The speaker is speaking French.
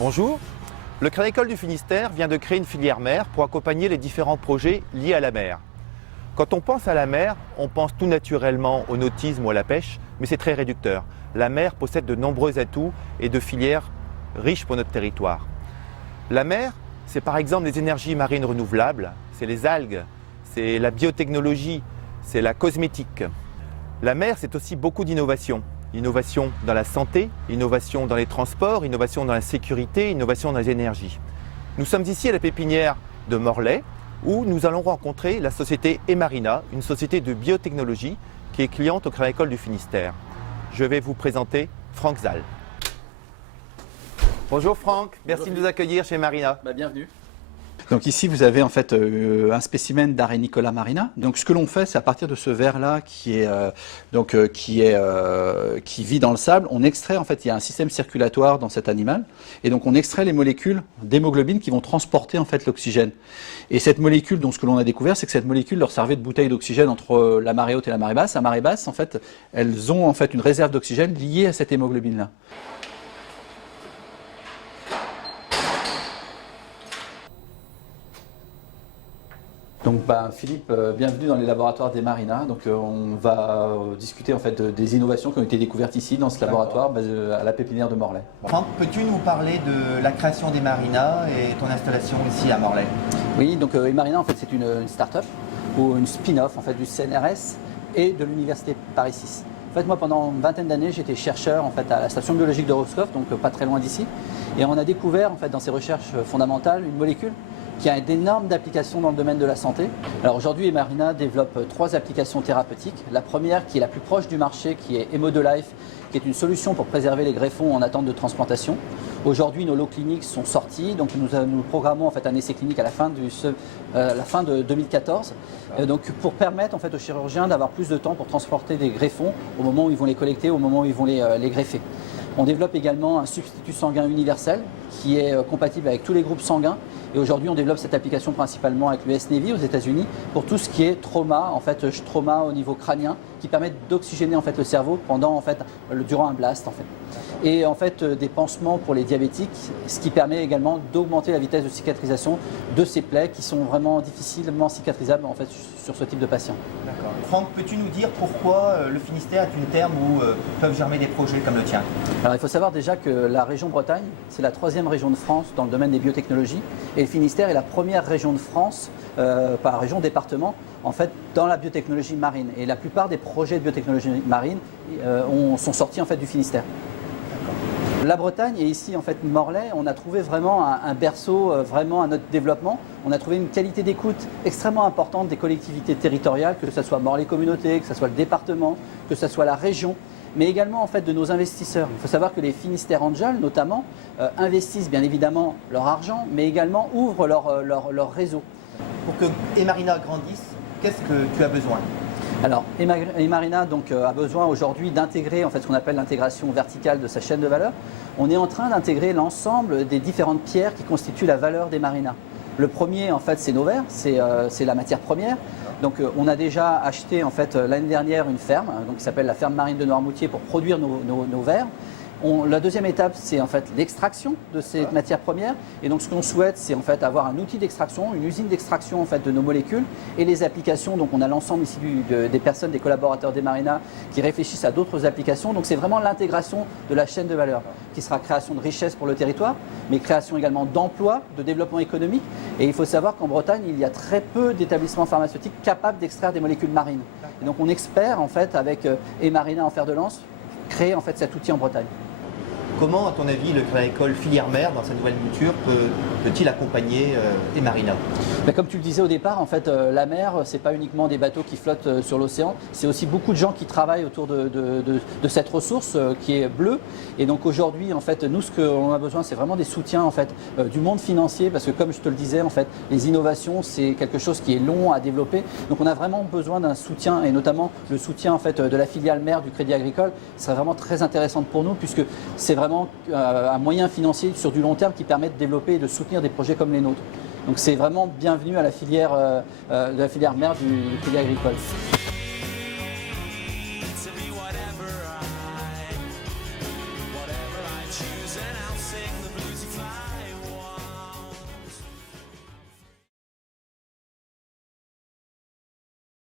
Bonjour, le Crédit Agricole du Finistère vient de créer une filière mer pour accompagner les différents projets liés à la mer. Quand on pense à la mer, on pense tout naturellement au nautisme ou à la pêche, mais c'est très réducteur. La mer possède de nombreux atouts et de filières riches pour notre territoire. La mer, c'est par exemple les énergies marines renouvelables, c'est les algues, c'est la biotechnologie, c'est la cosmétique. La mer, c'est aussi beaucoup d'innovation. Innovation dans la santé, innovation dans les transports, innovation dans la sécurité, innovation dans les énergies. Nous sommes ici à la pépinière de Morlaix où nous allons rencontrer la société Emarina, une société de biotechnologie qui est cliente au Crédit Agricole du Finistère. Je vais vous présenter Franck Zal. Bonjour Franck, merci de nous accueillir chez Emarina. Bienvenue. Donc ici vous avez en fait un spécimen d'Arénicola marina. Donc ce que l'on fait, c'est à partir de ce verre-là qui vit dans le sable, on extrait en fait, il y a un système circulatoire dans cet animal, et donc on extrait les molécules d'hémoglobine qui vont transporter en fait l'oxygène. Et cette molécule, donc ce que l'on a découvert, c'est que cette molécule leur servait de bouteille d'oxygène entre la marée haute et la marée basse. À marée basse, en fait, elles ont en fait une réserve d'oxygène liée à cette hémoglobine-là. Donc Philippe, bienvenue dans les laboratoires d'Emarina. Donc on va discuter en fait des innovations qui ont été découvertes ici dans ce laboratoire à la pépinière de Morlaix. Franck, peux-tu nous parler de la création d'Emarina et ton installation ici à Morlaix? Oui, donc Emarina en fait c'est une start-up ou une spin-off en fait du CNRS et de l'université Paris 6. En fait, moi, pendant une vingtaine d'années, j'étais chercheur en fait, à la station biologique de Roscoff, donc pas très loin d'ici. Et on a découvert en fait, dans ces recherches fondamentales une molécule qui a d'énormes applications dans le domaine de la santé. Alors aujourd'hui, Emarina développe 3 applications thérapeutiques. La première, qui est la plus proche du marché, qui est Hemodelife, qui est une solution pour préserver les greffons en attente de transplantation. Aujourd'hui, nos lots cliniques sont sortis, donc nous programmons en fait, un essai clinique à la fin de 2014, donc pour permettre en fait, aux chirurgiens d'avoir plus de temps pour transporter des greffons au moment où ils vont les collecter, au moment où ils vont les greffer. On développe également un substitut sanguin universel qui est compatible avec tous les groupes sanguins. Et aujourd'hui, on développe cette application principalement avec l'US Navy aux États-Unis pour tout ce qui est trauma, en fait, trauma au niveau crânien, qui permet d'oxygéner en fait le cerveau durant un blast en fait. Et en fait des pansements pour les diabétiques, ce qui permet également d'augmenter la vitesse de cicatrisation de ces plaies qui sont vraiment difficilement cicatrisables en fait sur ce type de patient. D'accord. Franck, peux-tu nous dire pourquoi le Finistère est une terre où peuvent germer des projets comme le tien? Alors il faut savoir déjà que la région Bretagne, c'est la 3e région de France dans le domaine des biotechnologies, et le Finistère est la première région de France, par région département, en fait, dans la biotechnologie marine. Et la plupart des projets de biotechnologie marine sont sortis en fait du Finistère. La Bretagne et ici en fait Morlaix, on a trouvé vraiment un berceau vraiment à notre développement. On a trouvé une qualité d'écoute extrêmement importante des collectivités territoriales, que ce soit Morlaix Communauté, que ce soit le département, que ce soit la région, mais également en fait de nos investisseurs. Il faut savoir que les Finistère Angels notamment investissent bien évidemment leur argent, mais également ouvrent leur réseau. Pour que Emarina grandisse, qu'est-ce que tu as besoin? Alors, Emarina a besoin aujourd'hui d'intégrer en fait, ce qu'on appelle l'intégration verticale de sa chaîne de valeur. On est en train d'intégrer l'ensemble des différentes pierres qui constituent la valeur d'Emarina. Le premier, en fait, c'est nos verres, c'est la matière première. Donc, on a déjà acheté en fait, l'année dernière une ferme qui s'appelle la ferme marine de Noirmoutier pour produire nos verres. La deuxième étape, c'est en fait l'extraction de ces matières premières. Et donc, ce qu'on souhaite, c'est en fait avoir un outil d'extraction, une usine d'extraction en fait de nos molécules et les applications. Donc, on a l'ensemble ici des personnes, des collaborateurs d'Emarina qui réfléchissent à d'autres applications. Donc, c'est vraiment l'intégration de la chaîne de valeur qui sera création de richesse pour le territoire, mais création également d'emplois, de développement économique. Et il faut savoir qu'en Bretagne, il y a très peu d'établissements pharmaceutiques capables d'extraire des molécules marines. Et donc, on espère en fait avec Emarina en fer de lance créer en fait cet outil en Bretagne. Comment, à ton avis, le Crédit Agricole filière mer, dans sa nouvelle mouture, peut-il accompagner Emarina? Comme tu le disais au départ, en fait, la mer, ce n'est pas uniquement des bateaux qui flottent sur l'océan, c'est aussi beaucoup de gens qui travaillent autour de cette ressource qui est bleue. Et donc aujourd'hui, en fait, nous, ce qu'on a besoin, c'est vraiment des soutiens en fait, du monde financier, parce que comme je te le disais, en fait, les innovations, c'est quelque chose qui est long à développer. Donc on a vraiment besoin d'un soutien, et notamment le soutien en fait, de la filiale mer du Crédit Agricole, serait vraiment très intéressante pour nous, puisque c'est vraiment un moyen financier sur du long terme qui permet de développer et de soutenir des projets comme les nôtres. Donc c'est vraiment bienvenu à la filière mer du Crédit Agricole.